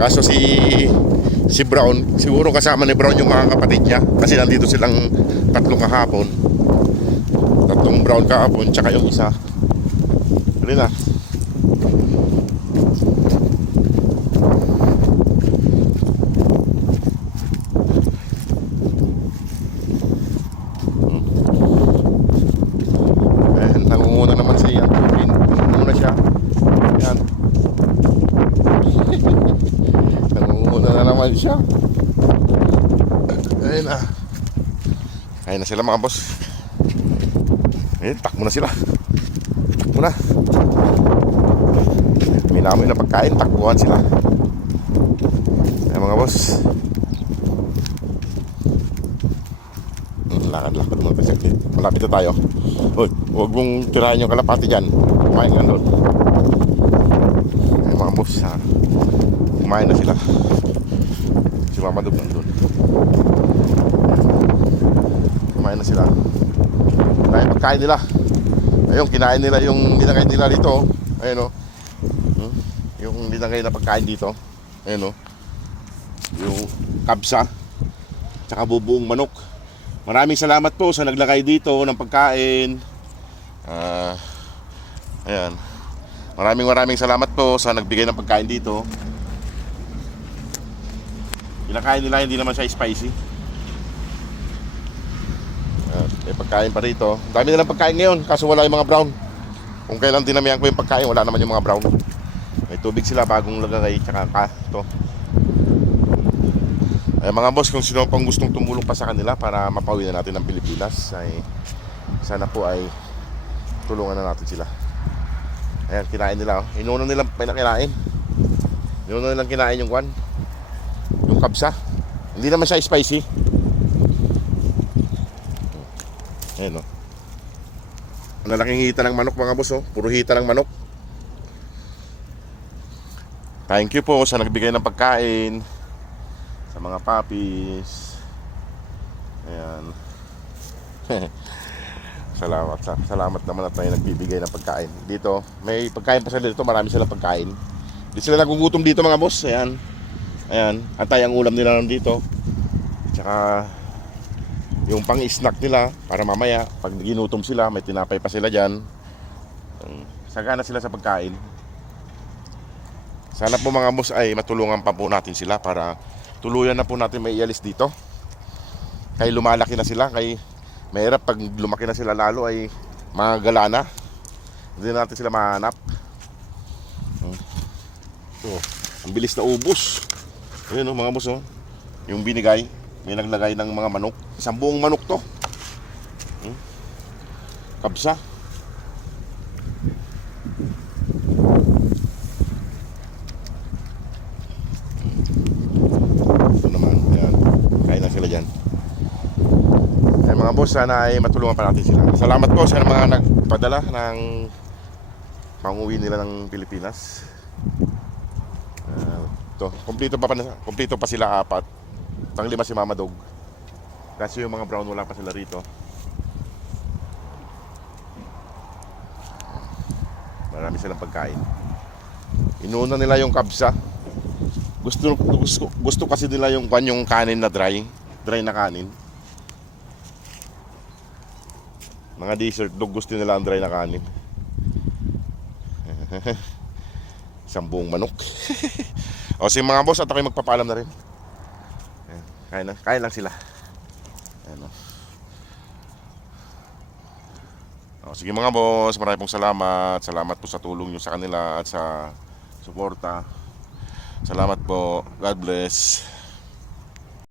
Kaso si Brown, siguro kasama ni Brown yung mga kapatid niya kasi nandito silang tatlong kahapon. Tatlong brown kahapon, tsaka yung isa. Dali na. Ayan, nangunguna naman siya. Nangunguna siya. Ayan. Nangunguna na naman siya. Ayun na. Ayun na sila mga boss. Ayun, takbo na sila. Takbo na. Minamoy na pagkain, takbuhan sila. Ayun mga boss. Lakad-lakad mo kasi malapit na tayo. Hoy, huwag mong tirahin yung kalapati dyan. Kumain ka doon. Ayun mga boss ha. Kumain na sila. Si Mama Dog nandun. Kumain na sila. Kaya pagkain nila. Ayun, kinain nila yung linagay nila dito. Ayun o. Yung linagay na pagkain dito. Ayun o. Yung kabsa. Tsaka bubuong manok. Maraming salamat po sa naglagay dito ng pagkain. Ayan. Maraming salamat po sa nagbigay ng pagkain dito. Pinakain nila, hindi naman siya spicy. May pagkain pa rito. Dami nilang pagkain ngayon, kaso wala yung mga brown. Kung kailan dinamihan ko yung pagkain, wala naman yung mga brown. May tubig sila, bagong lagay, tsaka ito. Ay, mga boss, kung sino pang gustong tumulong pa sa kanila para mapauwi na natin ng Pilipinas, ay sana po ay tulungan na natin sila. Ayan, kinain nila. Inuna nilang pinakinain. Inuna nilang kinain yung kwan, yung kabsa. Hindi naman siya spicy. Ayan o. Lalaking hita ng manok mga boss o. Puro hita ng manok. Thank you po sa nagbigay ng pagkain sa mga puppies. Ayan. Salamat naman at may nagbibigay ng pagkain. Dito, may pagkain pa sila dito. Marami silang pagkain. Di sila nagugutom dito mga boss. Ayan. Ayan. Antay ang ulam nila dito. Tsaka yung pang-snack nila para mamaya pag ginutom sila, may tinapay pa sila dyan. Sagana sila sa pagkain. Sana po mga boss ay matulungan pa po natin sila para tuluyan na po natin may ialis dito. Kaya lumalaki na sila. Kaya mahirap pag lumaki na sila lalo ay magala na. Hindi natin sila mahanap. So, ang bilis na ubos. Ayun o mga boss o. Yung binigay. May naglagay ng mga manok. Isang buong manok to. Kabsa. Ito naman. Yan. Kain na sila dyan. Ay mga boss, sana ay matulungan pa natin sila. Salamat po sa mga nagpadala ng panguwi nila ng Pilipinas. Ito, kumpleto pa sila 4. Tang 5 si Mama Dog. Kasi yung mga brown wala pa sila rito. Marami silang pagkain. Inuna nila yung kabsa. Gusto kasi nila yung kanin na dry na kanin. Mga dessert dog gusto nila ang dry na kanin. Isang buong manok. O si mga boss, at ako'y magpapaalam na rin. Kain lang sila. Ayan o. Sige mga boss, maraming pong salamat. Salamat po sa tulong nyo sa kanila at sa suporta. Salamat po. God bless.